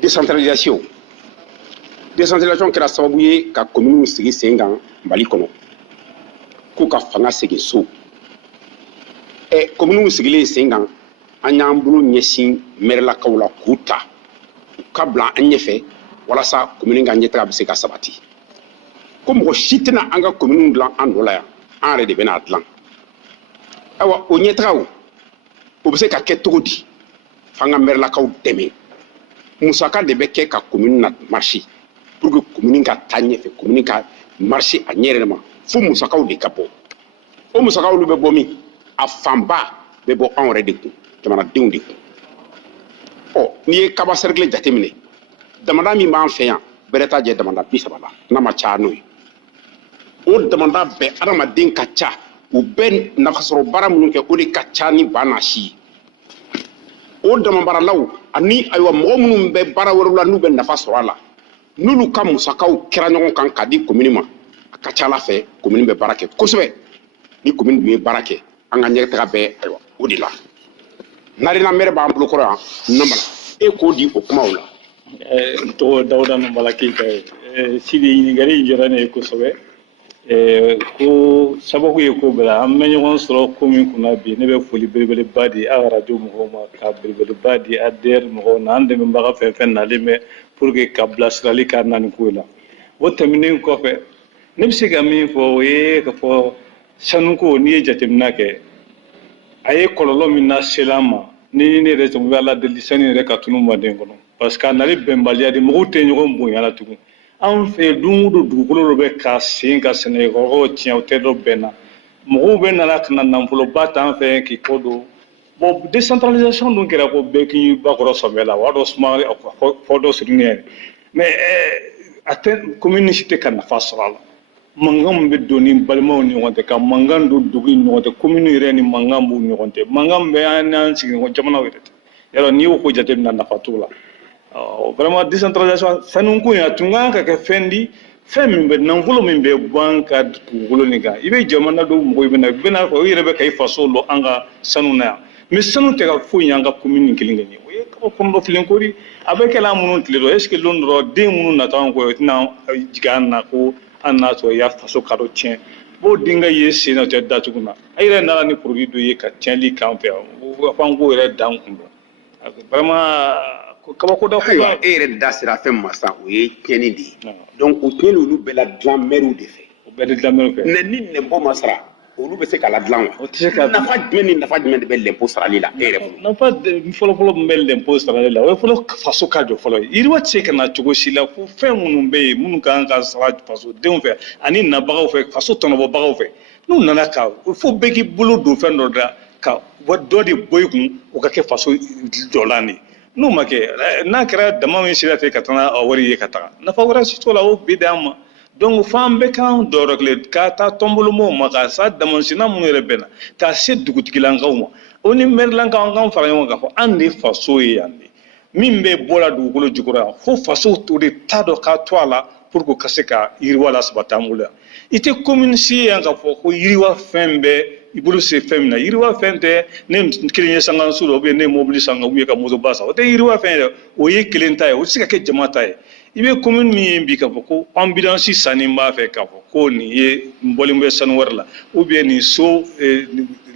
décentralisation kɛra sababu ye ka commune sigi sen kan Mali kɔnɔ k'u ka fanga segin so commune sigilen sen kan an y'an bolo ɲɛsin mɛrɛlakaw la k'u ta u ka bila an ɲɛfɛ walasa commune ka ɲɛtaga bɛ se ka sabati ko mɔgɔ si tɛna an ka commune dilan an nɔ la yan an yɛrɛ de bɛna dilan ayiwa o ɲɛtagaw o bɛ se ka kɛ cogo di f'an ka mɛrɛlakaw dɛmɛ musaka de bɛ kɛ ka commune na marché pour que commune ka taa ɲɛfɛ commune ka marché a ɲɛ yɛrɛ ma fo musakaw de ka bɔ o musakaw olu bɛ bɔ min a fanba bɛ bɔ anw yɛrɛ de kun jamanadenw de kun n'i ye kaba cercle jateminɛ damanda min b'an fɛ yan bɛrɛ t'a jɛ damanda 30 la n'a ma caya n'o ye o damanda bɛɛ adamaden ka ca u bɛ nafasɔrɔ baara minnu kɛ o de ka ca ni ba n'a si ye o damabaaralaw ani ayiwa mɔgɔ minnu bɛ baara wɛrɛw la n'u bɛ nafa sɔrɔ a la n'olu ka musakaw kɛra ɲɔgɔn kan k'a di commune ma a ka ca ala fɛ commune bɛ baara kɛ kosɛbɛ ni commune dun ye baara kɛ an ka ɲɛtaga bɛ ayiwa o de la narena mɛrɛ b'an bolo kɔrɔ yan Nambala e k'o di o kumaw la tɔgɔ Dawuda Nambala Keyita Sidi ɲininkali diyara ne ye kosɛbɛ ko sababu ye ko bɛɛ an bɛ ɲɔgɔn sɔrɔ ko min kunna bi ne bɛ foli belebeleba di a radio mɔgɔw ma ka belebeleba di ADR mɔgɔw na an dɛmɛbaga fɛn fɛn nalen bɛ pour que ka bilasirali k'a na nin ko la o tɛmɛnen kɔfɛ ne bɛ se ka min fɔ o ye ka fɔ sanuko n'i ye jateminɛ kɛ a ye kɔlɔlɔ min lase an ma ni ne yɛrɛ tun bɛ ala deli sani yɛrɛ ka tunu Manden kɔnɔ parce que a nali bɛnbaliya de mɔgɔw tɛ ɲɔgɔn bonya la tugun an fɛ don o don dugukolo dɔ bɛ ka sen ka sɛnɛkɛyɔrɔw tiɲɛ o tɛ dɔ bɛn na mɔgɔw bɛ nana ka na nafoloba ta an fɛ k'i kɔ don bon décentralisation dun kɛra ko bɛɛ k'i bakɔrɔ sɔbɛ la wa dɔ suma fɔ dɔ siri ne mais a tɛ commune si tɛ ka nafa sɔrɔ a la mankan min bɛ don ni balimaw ni ɲɔgɔn tɛ ka mankan don dugu ni ɲɔgɔn tɛ commune yɛrɛ ni mankan b'u ni ɲɔgɔn tɛ mankan bɛ an n'an sigiɲɔgɔn jamanaw yɛrɛ tɛ yɔrɔ n'i y'o ko jateminɛ nafa t'o la vraiment décentralisation sanuko in a tun kan ka kɛ fɛn di fɛn min bɛ nafolo min bɛ bɔ an ka dugukolo nin kan i bɛ jamana dɔw mɔgɔ i bɛna fɔ o yɛrɛ bɛ ka i faso lɔ an ka sanu na yan mais sanu tɛ ka foyi y'an ka commune kelen kɛ ɲɛ o ye kabakɔrɔ dɔ filen kori a bɛ kɛla minnu tile dɔ est ce que don dɔ den minnu nata an kɔ o tɛna jigin an na ko an n'a sɔrɔ i y'a faso kadɔ tiɲɛ b'o denkɛ ye sen na o tɛ datugu na a yɛrɛ nana ni produit dɔ ye ka tiɲɛli k'an fɛ yan f'an k'o yɛrɛ dan kun dɔn vraiment kabako da ko e yɛrɛ da sera fɛn ma sisan o ye tiɲɛni de ye donc o tiɲɛni olu bɛɛ la dilan maires de fɛ o bɛɛ de dilan maires fɛ mais ni l'impôt ma sara olu bɛ se ka la dilan wa nafa jumɛn ni nafa jumɛn de bɛ l'impôt sarali la e yɛrɛ bolo nafa fɔlɔfɔlɔ min bɛ l'impôt sarali la o ye fɔlɔ faso ka jɔ fɔlɔ ye yiriwa tɛ se ka na cogo si la fo fɛn minnu bɛ yen minnu kan ka sara fasodenw fɛ ani nabagaw fɛ faso tɔnɔbɔbagaw fɛ n'u nana ka fo bɛɛ k'i bolo don fɛn dɔ da ka dɔ de bɔ i kun o ka kɛ faso jɔlan de n'o ma kɛ n'a kɛra dama min sira fɛ ka taa a wari ye ka taga nafa wɛrɛ si t'o la o bi d'an ma donc f'an bɛ k'an dɔyɔrɔ kelen ka taa tɔnbolomɔɔw ma ka sa damasina minnu yɛrɛ bɛnna ka se dugutigilakaw ma o ni mɛrilakaw k'an fara ɲɔgɔn kan fɔ an de faso ye yan de min bɛ bɔ la dugukolo jukɔrɔ yan fo faso o de t'a dɔn k'a to a la pour que ka se ka yiriwa la sabati an bolo yan i tɛ commune si yan k'a fɔ ko yiriwa fɛn bɛɛ i bolo se fɛn min na yiriwa fɛn tɛ ne kelen ye sangaso la ou bien ne ye mobili san ka ou bien ka moto ba san o tɛ yiriwa fɛn ye dɛ o ye kelen ta ye o tɛ se ka kɛ jama ta ye i bɛ commune min ye bi k'a fɔ ko ambulance sanni b'a fɛ k'a fɔ ko nin ye n bɔlen bɛ sanu wɛrɛ la ou bien nin so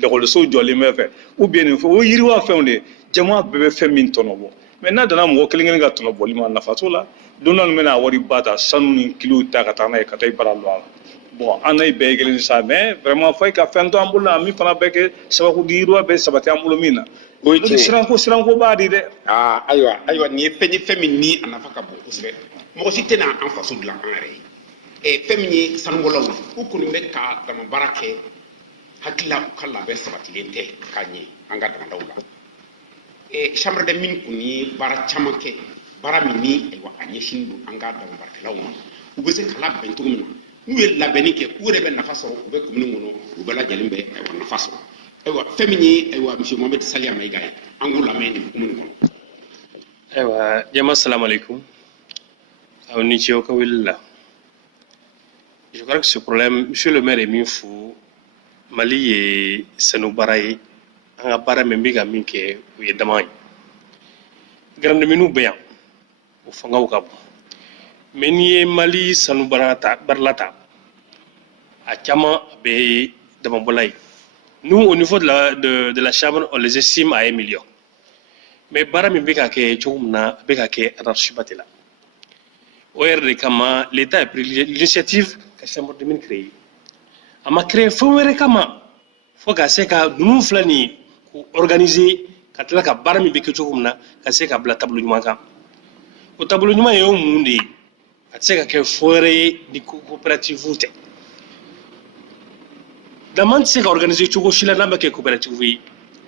lakɔliso jɔlen bɛ fɛ ou bien nin fɛ o ye yiriwa fɛnw de ye jama bɛɛ bɛ fɛn min tɔnɔ bɔ mais n'a dana mɔgɔ kelen kelen ka tɔnɔ bɔli ma nafa t'o la don dɔ bɛna wari ba ta sanu ni kilo ta ka taa n'a ye ka taa i bara lɔ a la bon an n'a bɛɛ ye kelen sa mais vraiment fo i ka fɛn to an bolo la min fana bɛ kɛ sababu di yiriwa bɛ sabati an bolo min na o ye siranko b'a di dɛ ayiwa nin ye fɛn min ni a nafa ka bon kosɛbɛ mɔgɔ si tɛna an faso dilan an yɛrɛ ye fɛn min ye sanubɔlaw u kɔni bɛ ka dama baara kɛ hakilila u ka labɛn sabatilen tɛ ka ɲɛ an ka damadaw la chambre des mines kun ye baara caman kɛ baara min ni ayiwa a ɲɛsin don an ka dama baarakɛlaw ma u bɛ se ka labɛn cogo min na n'u ye labɛnni kɛ u yɛrɛ bɛ nafa sɔrɔ u bɛ commune kɔnɔ u bɛɛ lajɛlen bɛ ayiwa nafa sɔrɔ ayiwa fɛn min ye ayiwa monsieur Mohamed Salia Mayiga ye an k'o lamɛn nin commune kɔnɔ. Ayiwa jama salamu alaikum aw ni ce aw ka wele la je crois que ce problème monsieur le maire est min fo Mali ye sanu baara ye an ka baara min bɛ ka min kɛ o ye dama ye garande minnu bɛ yan o fangaw ka bon mais ni ye Mali sanu barlata a caman bɛ damabɔla ye. Nous au niveau de la chambre on les estime à 1 million mais baara min bɛ ka kɛ cogo min na a bɛ ka kɛ anarchie de la o yɛrɛ de kama l'État a pris l'initiative ka chambre de mine créer a ma créer fɛn wɛrɛ kama fo ka se ka ninnu filɛ nin ye k'u organiser ka tila ka baara min bɛ kɛ cogo min na ka se ka bila tableau ɲuman kan o tableau ɲuman ye o mun de ye a tɛ se ka kɛ fo wɛrɛ ye ni coopérative tɛ dama tɛ se ka organiser cogo si la n'a ma kɛ coopérative ye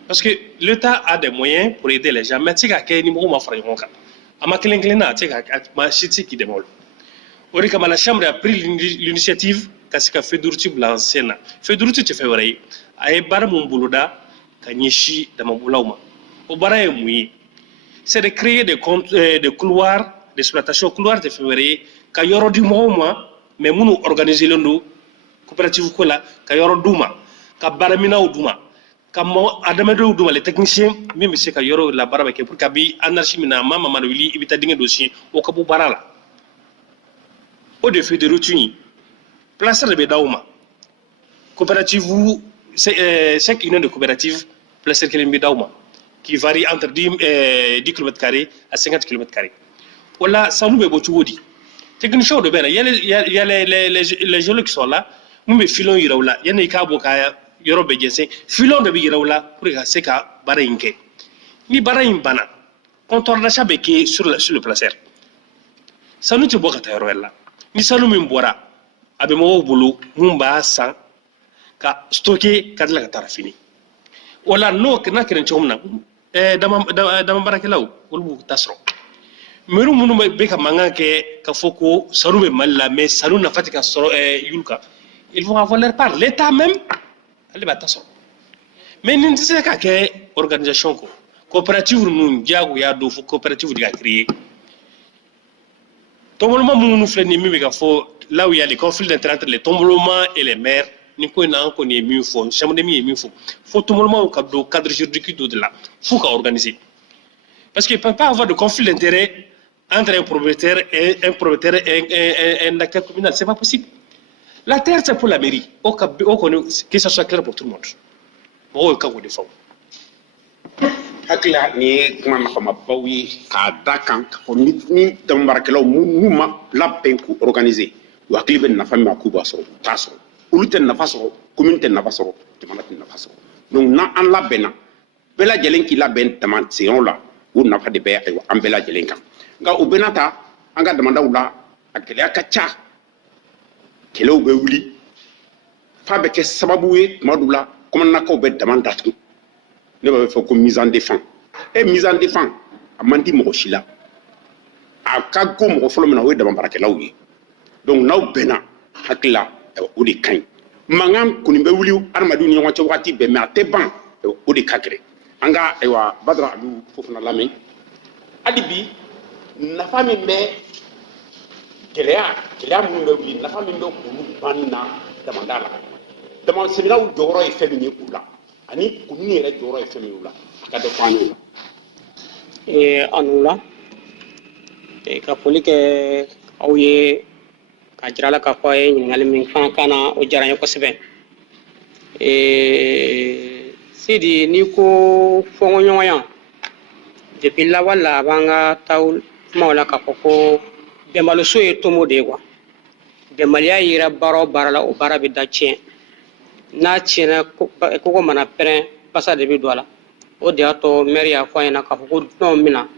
parce que l'État a des moyens pour aider les gens mais a tɛ se ka kɛ ni mɔgɔw ma fara ɲɔgɔn kan a ma kelen kelen na a tɛ se ka maa si tɛ se k'i dɛmɛ o la o de kama la chambre a pris l'initiative ka se ka feuille bila en sen na feuille de route tɛ fɛn wɛrɛ ye a ye baara mun boloda ka ɲɛsin damabɔlaw ma o baara ye mun ye c'est de créer des couloirs d'exploitation couloir tɛ fɛn wɛrɛ ye ka yɔrɔ di mɔgɔw ma mais minnu organiser len don coopérative ko la ka yɔrɔ d'u ma ka baaraminɛnw d'u ma ka adamadenw d'u ma les techniciens min bɛ se ka yɔrɔ la baara bɛ kɛ pour que a bɛ anarchie min na maa mana wuli i bɛ taa dingɛ dɔ sen o ka bɔ baara la o de feuille de route in place de bɛ d'aw ma coopérative 5 unions de coopérative place kelen bɛ d'aw ma qui varie entre 10 km² à 50 km². Voilà, ça nous met beaucoup de techniciens de bien. Il y a les gens qui sont là. Nous me filons y là. Il y a des cas où il y a des gens filons de bien là pour que c'est qu'à barinque. Ni barin bana. Quand on a ça béqué sur le placer. Ça nous te boit à là. Ni ça nous me boira. Avec mon boulot, mon bas sang, qu'à stocker quand la catara fini. Voilà, nous que n'a qu'un chômage. Dama barakelaw olu b'u ta sɔrɔ meru minnu bɛ ka mankan kɛ ka fɔ ko sanu bɛ Mali la mais sanu nafa tɛ ka sɔrɔ yulu kan ils vont avoir leur part l'État même ale b'a ta sɔrɔ mais nin tɛ se ka kɛ organisation ko coopérative ninnu diyagoya don fo coopérative de ka créer tombolement minnu filɛ nin min bɛ ka fɔ là où il y a les conflits d'intérêts entre les tombolements et les maires ni ko in na an kɔni ye min fɔ chambre de min ye min fɔ fo tombolement ka don cadre juridique dɔ de la fo ka organiser parce que il ne peut pas avoir de conflit d'intérêt entre un propriétaire et un acteur communal c'est pas possible la terre c'est pour la mairie o kɔni que ça soit clair pour tout le monde mɔgɔw ye ka k'o de fɔ hakila ni ye kuma nafamabaw ye k'a da kan k'a fɔ ni damabaarakɛlaw n'u ma labɛn k'u organiser u hakili bɛ nafa min ma k'u b'a sɔrɔ u t'a sɔrɔ olu tɛ nafa sɔrɔ commune tɛ nafa sɔrɔ jamana tɛ nafa sɔrɔ donc n'an labɛnna bɛɛ lajɛlen k'i labɛn dama senyɔrɔ la o nafa de bɛ an bɛɛ lajɛlen kan nka o bɛɛ n'a ta an ka damadaw la a gɛlɛya ka ca kɛlɛw bɛ wuli f'a bɛ kɛ sababu ye tuma dɔw la kɔmɔnakaw bɛ dama datugu ne b'a fɔ ko mise en défense mise en défense a man di mɔgɔ si la a ka go mɔgɔ fɔlɔ min na o ye damabaarakɛlaw ye donc n'aw bɛnna hakili la o de ka ɲi mankan kɔni bɛ wuli adamadenw ni ɲɔgɔn cɛ waati bɛɛ mais a tɛ ban o de ka gɛlɛn an ka ayiwa Badara Alu fo fana lamɛn hali bi nafa min bɛ gɛlɛya minnu bɛ wuli nafa min bɛ olu banni na damanda la damasɛbɛlaw jɔyɔrɔ ye fɛn min ye u la ani commune yɛrɛ jɔyɔrɔ ye fɛn min ye u la a ka dɔ fɔ an ye o la. Anu la ka foli kɛ aw ye ka jira la k'a fɔ a ye ɲininkali min fana kan na o diyara n ye kosɛbɛ Sidi n'i ko fɔɲɔgɔnya depuis laban la a b'an ka taw kumaw la k'a fɔ ko bɛnbaliso ye tomo de ye quoi bɛnbaliya yera baara o baara la o baara bɛ da tiɲɛ n'a tiɲɛna koko mana pɛrɛn basa de bɛ don a la o de y'a to maire y'a fɔ an ɲɛna k'a fɔ ko dunanw bɛna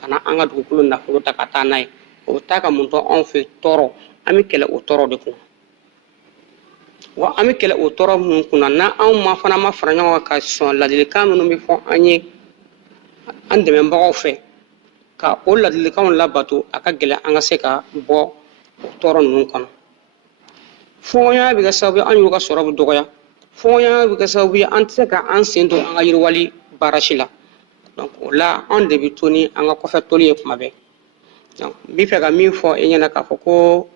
ka na an ka dugukolo nafolo ta ka taa n'a ye o bɛ taa ka mun to anw fɛ tɔɔrɔ an bɛ kɛlɛ o tɔɔrɔ de kun wa an bɛ kɛlɛ o tɔɔrɔ minnu kunna n'anw fana ma fara ɲɔgɔn kan ka sɔn ladilikan minnu bɛ fɔ an ye an dɛmɛbagaw fɛ ka o ladilikanw labato a ka gɛlɛn an ka se ka bɔ o tɔɔrɔ ninnu kɔnɔ fɔɲɔgɔnya bɛ kɛ sababu ye an y'u ka sɔrɔ bɛ dɔgɔya fɔɲɔgɔnya bɛ kɛ sababu ye an tɛ se ka an sen don an ka yiriwali baara si la donc o la anw de bɛ to ni an ka kɔfɛ toli ye kuma bɛɛ donc n bɛ fɛ ka min fɔ e ɲɛna k'a fɔ ko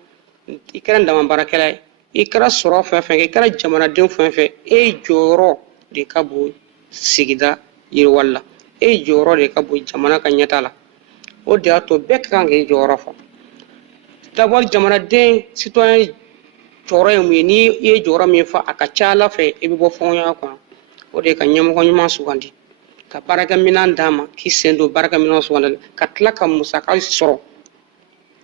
i kɛra damabaarakɛla ye i kɛra sɔrɔ fɛn fɛn kɛ i kɛra jamanaden fɛn fɛn e jɔyɔrɔ de ka bon sigida yiriwali la e jɔyɔrɔ de ka bon jamana ka ɲɛtaa la o de y'a to bɛɛ ka kan k'i jɔyɔrɔ fɔ d'abord jamanaden citoyen jɔyɔrɔ ye mun ye ni i ye jɔyɔrɔ min fɔ a ka ca Ala fɛ i bɛ bɔ fɔɲɔgɔnya kɔnɔ o de ye ka ɲɛmɔgɔ ɲuman sugandi ka baarakɛminɛn d'a ma k'i sen don baarakɛminɛn sugandili ka tila ka musaka sɔrɔ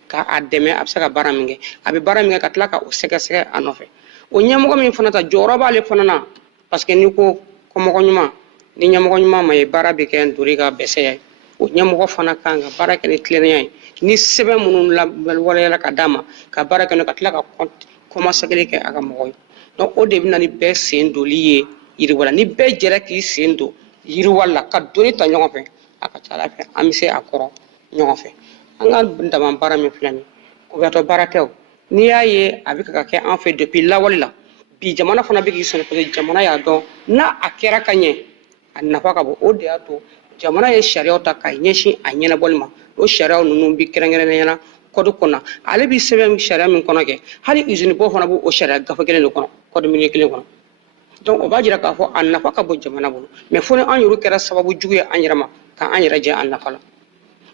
ka a dɛmɛ a bɛ se ka baara min kɛ a bɛ baara min kɛ ka tila ka o sɛgɛsɛgɛ a nɔfɛ o ɲɛmɔgɔ min fana ta jɔyɔrɔ b'ale fana na parce que n'i ko kɔmɔgɔ ɲuman ni ɲɛmɔgɔ ɲuman ma ye baara bɛ kɛ ntori ka bɛsɛ ye o ɲɛmɔgɔ fana kan ka baara kɛ ni tilennenya ye ni sɛbɛn minnu waleyala ka d'a ma ka baara kɛ ka tila ka kɔmasegin kɛ a ka mɔgɔ ye donc o de bɛ na ni bɛɛ sen doli ye yiriwa la ni bɛɛ jɛra k'i sen don yiriwa la ka doni ta ɲɔgɔn fɛ a ka ca Ala fɛ an bɛ se a kɔrɔ ɲɔgɔn fɛ an ka dama baara min filɛ nin ye kubatɔ baara tɛ o n'i y'a ye a bɛ ka kɛ an fɛ depuis lawale la bi jamana fana bɛ k'i sɔrɔ parce que jamana y'a dɔn n'a a kɛra ka ɲɛ a nafa ka bon o de y'a to jamana ye sariyaw ta ka ɲɛsin a ɲɛnabɔli ma o sariyaw ninnu bɛ kɛrɛnkɛrɛnnenya la code kɔnɔ ale bɛ sɛbɛn sariya min kɔnɔ kɛ hali usine bɔ fana b'o sariya gafe kelen de kɔnɔ code minier kelen kɔnɔ donc o b'a jira k'a fɔ a nafa ka bon jamana bolo mais fo ni an yɛrɛ kɛra sababu jugu ye an yɛrɛ ma k'an yɛrɛ jɛ a nafa la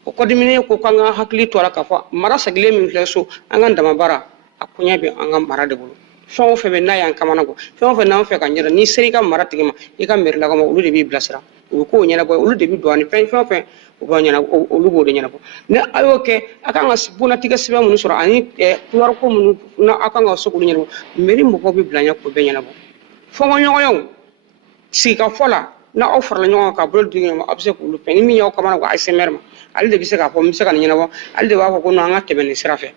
o code minier ko k'an ka hakili to a la k'a fɔ mara sigilen min filɛ so an ka dama baara a koɲɛ bɛ an ka mara de bolo fɛn o fɛn bɛ n'a y'an kamana gan fɛn o fɛn n'an fɛ ka ɲɛdɔn n'i sera i ka mara tigi ma i ka mairie lakaw ma olu de b'i bilasira u bɛ k'o ɲɛnabɔ olu de bɛ don ani fɛn o fɛn u b'a ɲɛnabɔ olu b'o de ɲɛnabɔ ni a y'o kɛ a kan ka bunnatigɛ sɛbɛn minnu sɔrɔ ani pouvoir ko minnu n'a a kan ka se k'olu ɲɛnabɔ mairie mɔgɔw bɛ bila ɲɛ k'o bɛɛ ɲɛnabɔ fɔɲɔgɔnyaw sigikafɔ la n'aw farala ɲɔgɔn kan ka bolo di ɲɔgɔn ma a bɛ se k'olu fɛn ni min y'aw kamana gan ASMR ma ale de bɛ se k'a fɔ n bɛ se ka nin ɲɛnabɔ ale de b'a fɔ ko non an ka tɛmɛ nin sira fɛ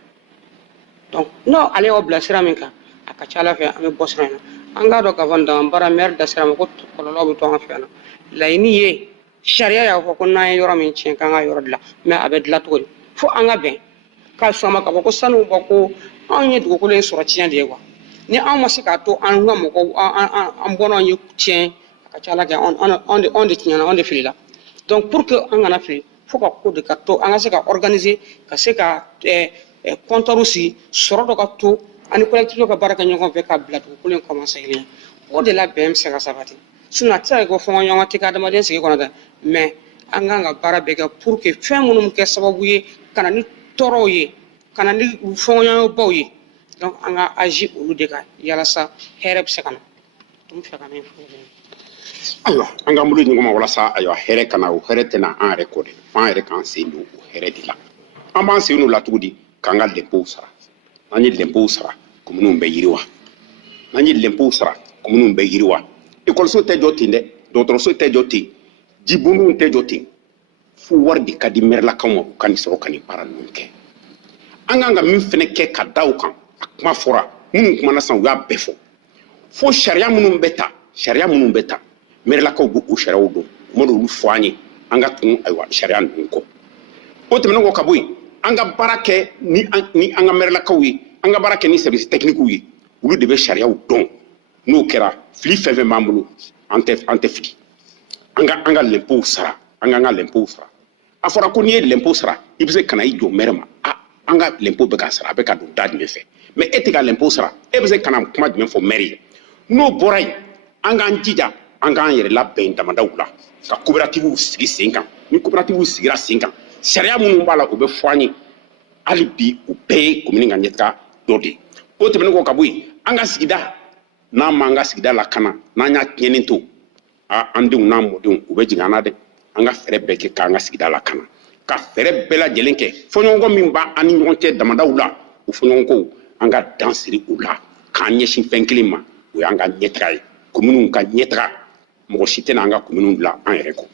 donc n'o ale y'aw bila sira min kan a ka ca Ala fɛ an bɛ bɔ sira in na an k'a dɔn k'a fɔ dama baara maire da sira ma ko kɔlɔlɔ bɛ to an fɛ yan laɲini ye sariya y'a fɔ ko n'an ye yɔrɔ min tiɲɛ k'an ka yɔrɔ dilan mais a bɛ dilan cogo di fo an ka bɛn k'a sɔn ma k'a fɔ ko sanu bɔ ko anw ye dugukolo in sɔrɔ tiɲɛ de ye quoi ni anw ma se k'a to an ka mɔgɔw an bɔnnaw ye tiɲɛ a ka ca Ala fɛ anw de tiɲɛna anw de filila donc pour que an kana fili fo ka ko de ka to an ka se ka organiser ka se ka compteur sigi sɔrɔ dɔ ka to ani collectivité ka baara kɛ ɲɔgɔn fɛ ka bila dugukolo in kɔmasegin o de la bɛn bɛ se ka sabati sinon a tɛ se ka kɛ ko fɔɲɔgɔn tɛ ka adamaden sigi kɔnɔ dɛ mais an kan ka baara bɛɛ kɛ pour que fɛn minnu kɛ sababu ye ka na ni tɔɔrɔw ye ka na ni fɔɲɔgɔnbaw ye donc an ka agir olu de kan yalasa hɛrɛ bɛ se ka na tun bɛ fɛ ka min fɔ ayiwa an k'an bolo ɲɔgɔn ma walasa ayiwa hɛrɛ kana o hɛrɛ tɛna an yɛrɛ kɔ dɛ f'an yɛrɛ k'an sen don o hɛrɛ de la an b'an sen don o la cogo di k'an ka lɛnpow sara n'an ye lɛnpow sara kominiw bɛ yiriwa n'an ye lɛnpow sara kominiw bɛ yiriwa ekɔliso tɛ jɔ ten dɛ dɔgɔtɔrɔso tɛ jɔ ten jibondenw tɛ jɔ ten fo wari de ka di mɛrilakaw ma u ka nin sɔrɔ ka nin baara ninnu kɛ an kan ka min fɛnɛ kɛ ka da o kan a kuma fɔra minnu kumana sisan u y'a bɛɛ fɔ fo sariya minnu bɛ ta mɛrilakaw b'o o sariyaw dɔn u ma olu fɔ an ye an ka tun ayiwa sariya ninnu kɔ o tɛmɛnen kɔ ka bɔ yen an ka baara kɛ ni an ka mɛrilakaw ye an ka baara kɛ ni service technique ye olu de bɛ sariyaw dɔn n'o kɛra fili fɛn fɛn b'an bolo an tɛ fili an ka lɛnpow sara an ka lɛnpow sara a fɔra ko n'i ye lɛnpo sara i bɛ se ka na i jɔ mɛrɛ ma an ka lɛnpo bɛ ka sara a bɛ ka don da jumɛn fɛ mais e tɛ ka lɛnpo sara e bɛ se ka na kuma jumɛn fɔ mɛri ye n'o bɔra yen an k'an jija an k'an yɛrɛ labɛn damadaw la ka coopératives sigi sen kan ni coopératives sigira sen kan sariya minnu b'a la o bɛ fɔ an ye hali bi o bɛɛ ye commune ka ɲɛtaga dɔ de ye o tɛmɛnen kɔ ka bɔ yen an ka sigida n'an m'an ka sigida lakana n'an y'a tiɲɛni to an denw n'an mɔdenw u bɛ jigin an na dɛ an ka fɛɛrɛ bɛɛ kɛ k'an ka sigida lakana ka fɛɛrɛ bɛɛ lajɛlen kɛ fɔɲɔgɔnkɔ min b'an ni ɲɔgɔn cɛ damadaw la o fɔɲɔgɔnkɔw an ka dan siri o la k'an ɲɛsin fɛn kelen ma o y'an ka ɲɛtaga ye kominiw ka ɲɛtaga mɔgɔ si tɛna an ka kominiw bila an yɛrɛ kɔ